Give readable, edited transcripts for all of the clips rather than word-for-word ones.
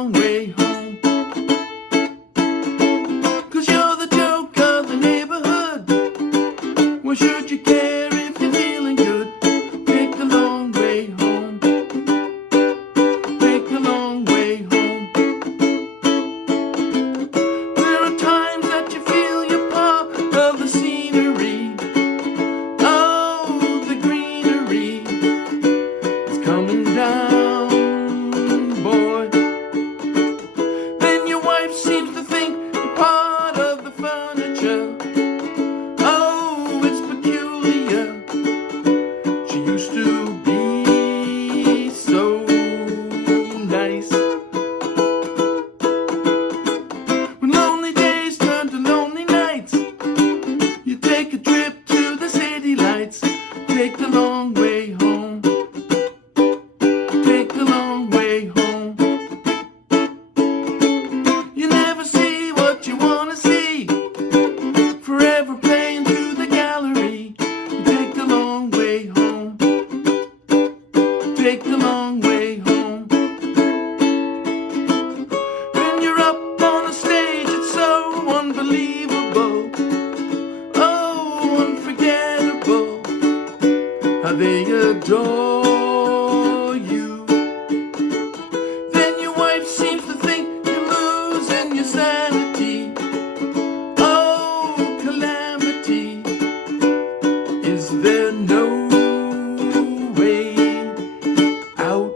long way home. 'Cause you're the joke of the neighborhood. Why should you care if you're feeling good? Take the long way home. Take the long way home. There are times that you feel you're part of the scenery. Oh, the greenery is coming down, boy. Then your wife seems to think you're part of the furniture. Oh, it's peculiar. She used to be so nice. When lonely days turn to lonely nights, you take a trip to the city lights. Take the long way home. Take the long way home. You never see what you wanna see. Forever playing through the gallery. You take the long way home. Take the long way home. When you're up on the stage, it's so unbelievable. Oh, unforgettable. How they adore you. Then your wife seems to think you're losing your sanity. Oh, calamity. Is there no way out?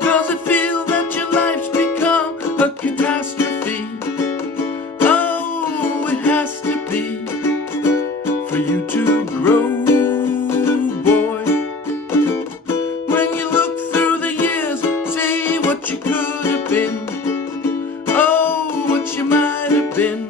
Does it feel that your life's become a catastrophe? Oh, it has to be for you to grow, boy. When you look through the years, see what you could have been. Oh, what you might have been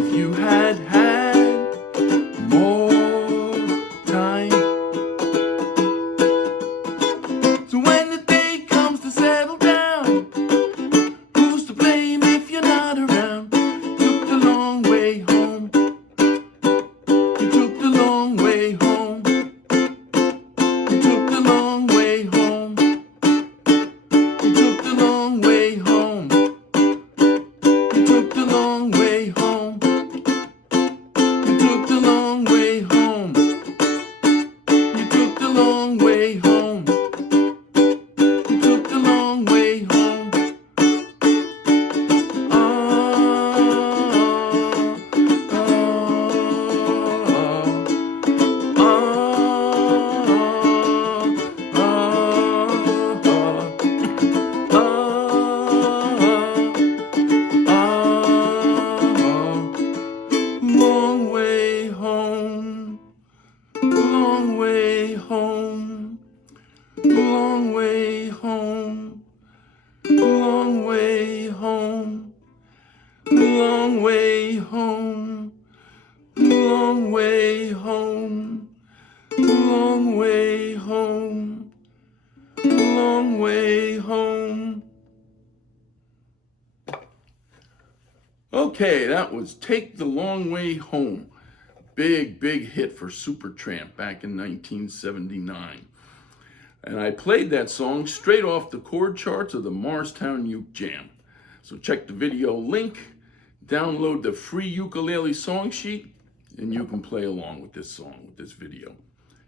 if you had had more time. So when the day comes to settle down, who's to blame if you're not around? Took the long way home. You took the long way home. You took the long way home. You took the long way home. You took the long way home. You took the long way home. You took the long way home. You took the long way home. Long way home. Long way home. Long way home. Long way home. Long way home. Long way home. Long way home. Long way home. Okay, that was Take the Long Way Home. Big hit for Supertramp back in 1979. And I played that song straight off the chord charts of the Morristown Uke Jam. So check the video link, download the free ukulele song sheet, and you can play along with this song, with this video.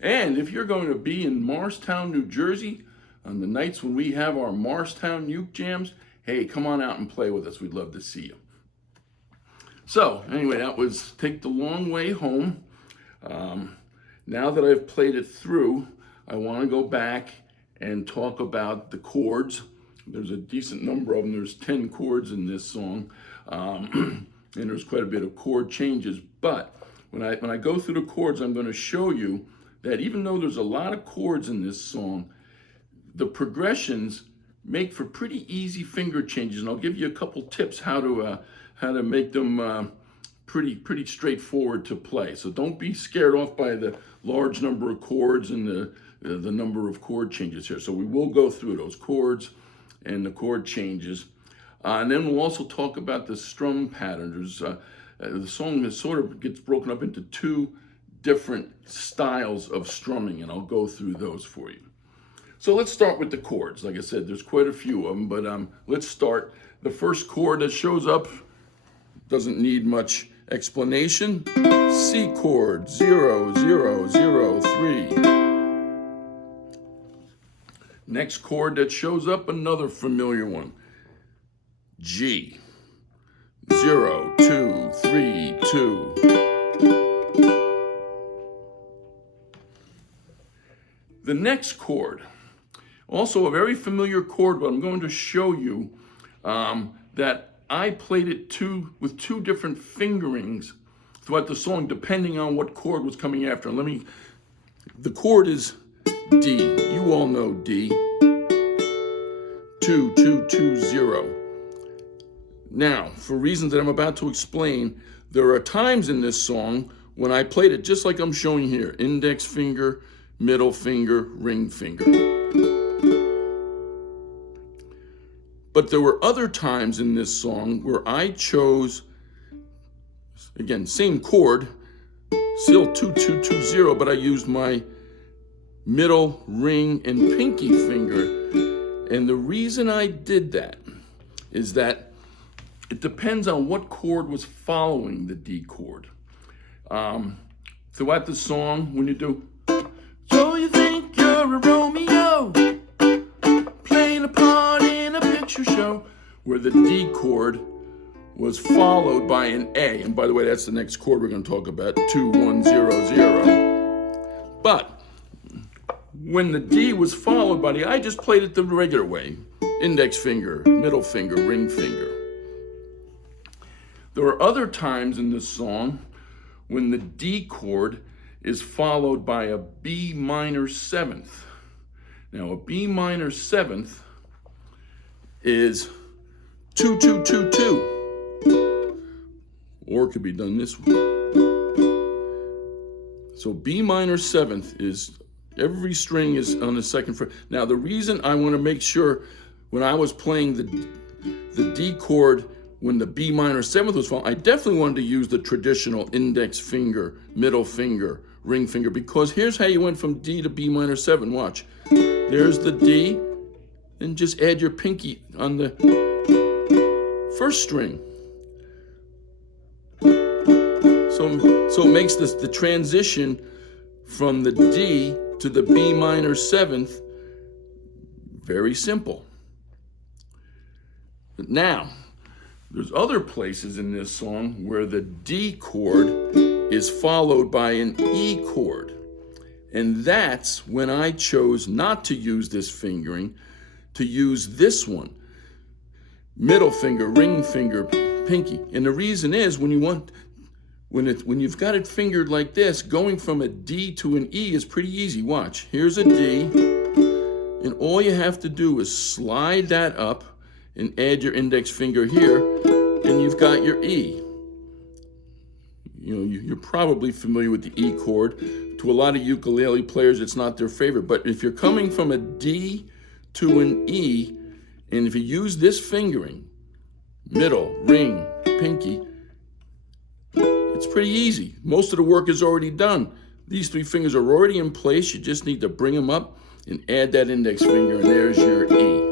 And if you're going to be in Morristown, New Jersey, on the nights when we have our Morristown Uke Jams, hey, come on out and play with us. We'd love to see you. So anyway, that was Take the Long Way Home. Now that I've played it through, I want to go back and talk about the chords. There's a decent number of them. There's 10 chords in this song, and there's quite a bit of chord changes. But when I go through the chords, I'm going to show you that even though there's a lot of chords in this song, the progressions make for pretty easy finger changes, and I'll give you a couple tips how to make them pretty straightforward to play. So don't be scared off by the large number of chords and the number of chord changes here. So we will go through those chords and the chord changes, and then we'll also talk about the strum patterns. The song sort of gets broken up into two different styles of strumming, and I'll go through those for you. So let's start with the chords. Like I said, there's quite a few of them, but let's start. The first chord that shows up doesn't need much explanation. C chord, 0, 0, 0, 3. Next chord that shows up, another familiar one. G, 0, 2, 3, 2. The next chord, also a very familiar chord, but I'm going to show you that I played it with two different fingerings throughout the song, depending on what chord was coming after. The chord is D. You all know D. 2, 2, 2, 0. Now, for reasons that I'm about to explain, there are times in this song when I played it just like I'm showing here. Index finger, middle finger, ring finger. But there were other times in this song where I chose, again, same chord, still 2, 2, 2, 0, but I used my middle, ring, and pinky finger. And the reason I did that is that it depends on what chord was following the D chord. Throughout the song, when you do, so you think you're a Romeo, playing a part in a picture show, where the D chord was followed by an A. And by the way, that's the next chord we're going to talk about, 2, 1, 0, 0. But when the D was followed by the I just played it the regular way. Index finger, middle finger, ring finger. There are other times in this song when the D chord is followed by a B minor seventh. Now, a B minor seventh is 2, 2, 2, 2. Or it could be done this way. So B minor seventh is, every string is on the second fret. Now, the reason I want to make sure, when I was playing the D chord, when the B minor seventh was falling, I definitely wanted to use the traditional index finger, middle finger, ring finger, because here's how you went from D to B minor 7. Watch. There's the D, and just add your pinky on the first string. So it makes the transition from the D to the B minor 7th very simple. But now, there's other places in this song where the D chord is followed by an E chord. And that's when I chose not to use this fingering, to use this one. Middle finger, ring finger, pinky. And the reason is when you've got it fingered like this, going from a D to an E is pretty easy. Watch, here's a D, and all you have to do is slide that up and add your index finger here, and you've got your E. You know, you're probably familiar with the E chord. To a lot of ukulele players, it's not their favorite. But if you're coming from a D to an E, and if you use this fingering, middle, ring, pinky, it's pretty easy. Most of the work is already done. These three fingers are already in place. You just need to bring them up and add that index finger, and there's your E.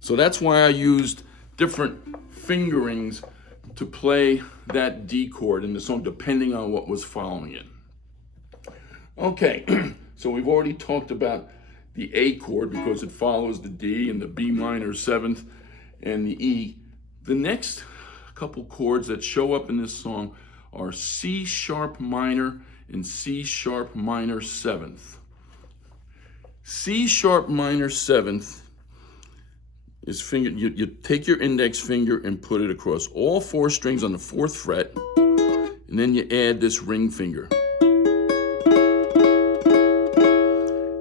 So that's why I used different fingerings to play that D chord in the song, depending on what was following it. Okay, so we've already talked about the A chord because it follows the D and the B minor 7th and the E. The next couple chords that show up in this song are C sharp minor and C sharp minor 7th. C sharp minor 7th is finger. You take your index finger and put it across all four strings on the 4th fret, and then you add this ring finger.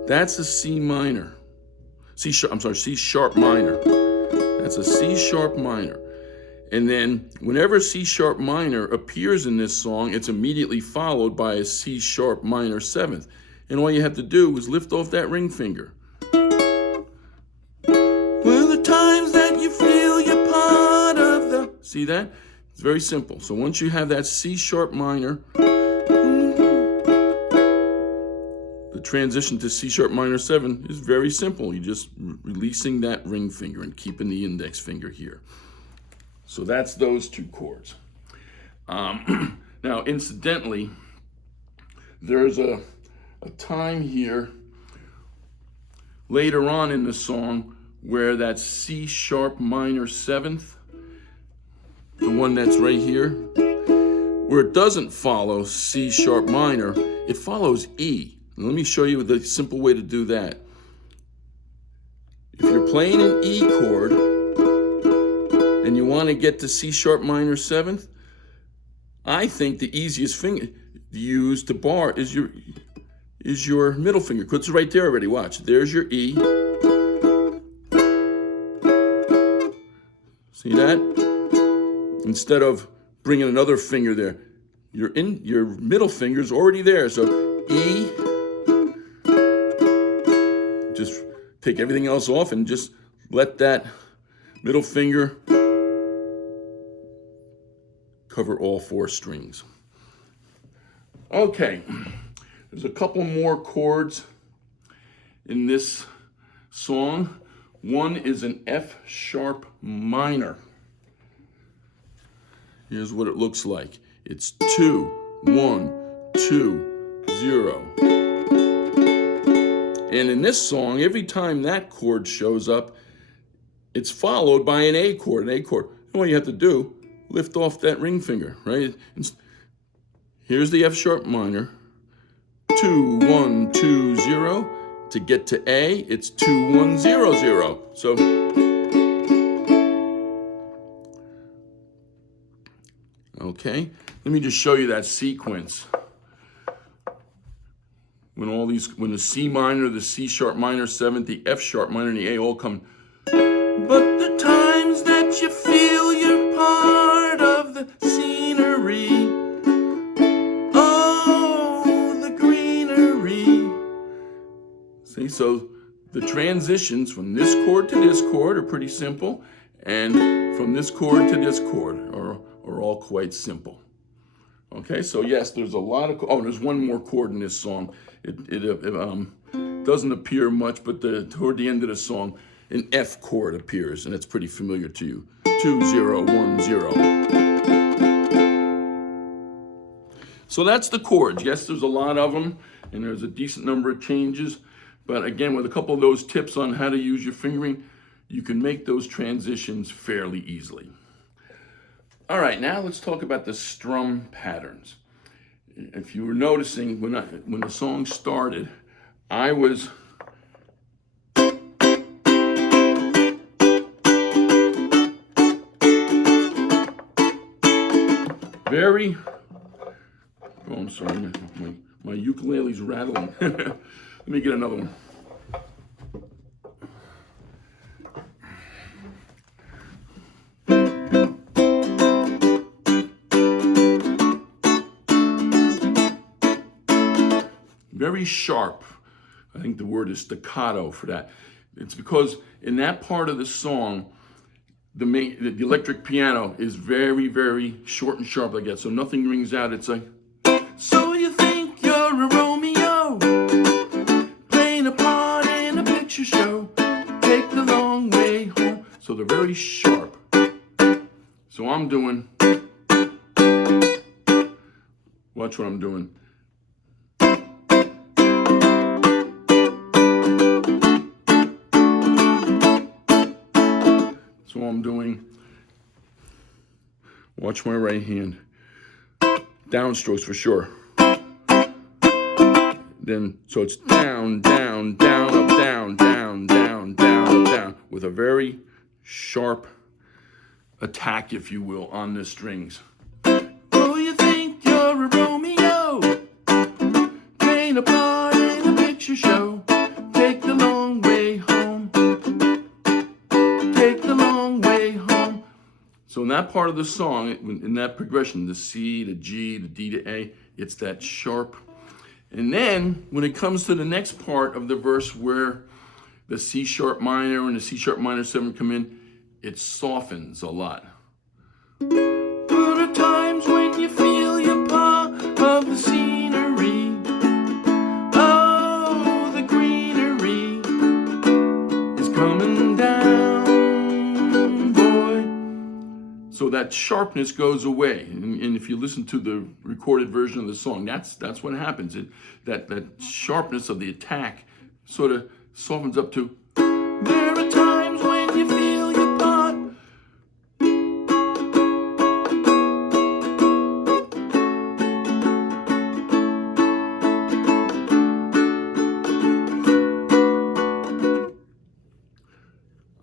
That's a C minor. C sharp minor. That's a C sharp minor. And then whenever C sharp minor appears in this song, it's immediately followed by a C sharp minor 7th. And all you have to do is lift off that ring finger. Well, the times that you feel you're part of the... See that? It's very simple. So once you have that C sharp minor, the transition to C sharp minor 7 is very simple. You're just releasing that ring finger and keeping the index finger here. So that's those two chords. Now, incidentally, there's a time here later on in the song where that C sharp minor 7th, the one that's right here, where it doesn't follow C sharp minor, it follows E. And let me show you the simple way to do that. If you're playing an E chord and you want to get to C sharp minor 7th, I think the easiest finger to use to bar is your middle finger. It's right there already. Watch. There's your E. See that? Instead of bringing another finger there, your middle finger's already there. So E. Just take everything else off and just let that middle finger cover all 4 strings. Okay, there's a couple more chords in this song. One is an F sharp minor. Here's what it looks like. It's 2, 1, 2, 0. And in this song, every time that chord shows up, it's followed by an A chord, an A chord. And what you have to do, lift off that ring finger, right? Here's the F sharp minor, 2, 1, 2, 0. To get to A, it's 2, 1, 0, 0. So, okay, let me just show you that sequence. When the C minor, the C sharp minor 7th, the F sharp minor, and the A all come. But the times that you feel you're part of the scenery, oh, the greenery. See, so the transitions from this chord to this chord are pretty simple, and from this chord to this chord are all quite simple. Okay, so yes, there's a lot of, there's one more chord in this song. It doesn't appear much, but toward the end of the song, an F chord appears, and it's pretty familiar to you. 2, 0, 1, 0. So that's the chords. Yes, there's a lot of them, and there's a decent number of changes. But again, with a couple of those tips on how to use your fingering, you can make those transitions fairly easily. All right, now let's talk about the strum patterns. If you were noticing, when the song started, I was very, I'm sorry, my ukulele's rattling. Let me get another one. Very sharp. I think the word is staccato for that. It's because in that part of the song, the electric piano is very, very short and sharp like that. So nothing rings out. It's like, so you think you're a Romeo, playing a part in a picture show, take the long way home. So they're very sharp. So I'm doing, watch what I'm doing. So I'm doing, watch my right hand, downstrokes for sure. Then, so it's down, down, down, up, down, down, down, down, up, down, with a very sharp attack, if you will, on the strings. Oh, you think you're a Romeo, playing a part in a picture show, take the long way home. So in that part of the song, in that progression, the C, the G, the D to A, it's that sharp. And then when it comes to the next part of the verse where the C sharp minor and the C sharp minor 7 come in, it softens a lot. There are times when you feel you're part of the scenery. Oh, the greenery is coming down, boy. So that sharpness goes away. And if you listen to the recorded version of the song, that's what happens. That sharpness of the attack sort of softens up to, there are times when you feel you're part.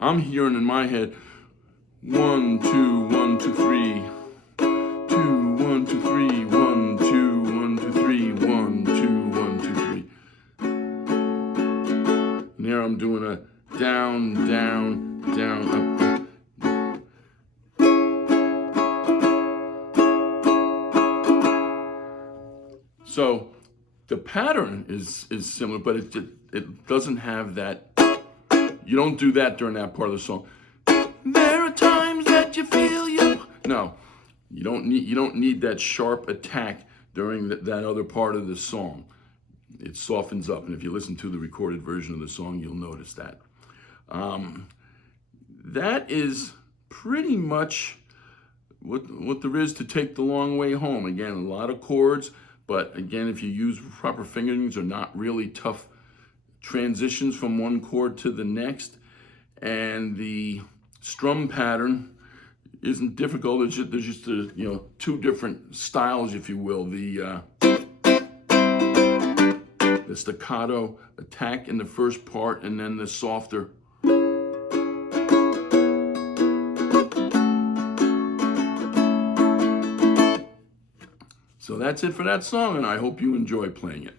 I'm hearing in my head, 1, 2, 1, 2, 3. 2, 1, 2, 3, 1, 2, 1, 2, 3, 1, 2, 1, 2, 3. And there I'm doing a down, down, down, up. So the pattern is similar, but it doesn't have that. You don't do that during that part of the song. There are times that you feel you. No, you don't need that sharp attack during that other part of the song. It softens up, and if you listen to the recorded version of the song, you'll notice that. That is pretty much what there is to take the long way home. Again, a lot of chords, but again, if you use proper fingerings, are not really tough transitions from one chord to the next, and the strum pattern isn't difficult. There's just two different styles, if you will. The staccato attack in the first part, and then the softer. So that's it for that song, and I hope you enjoy playing it.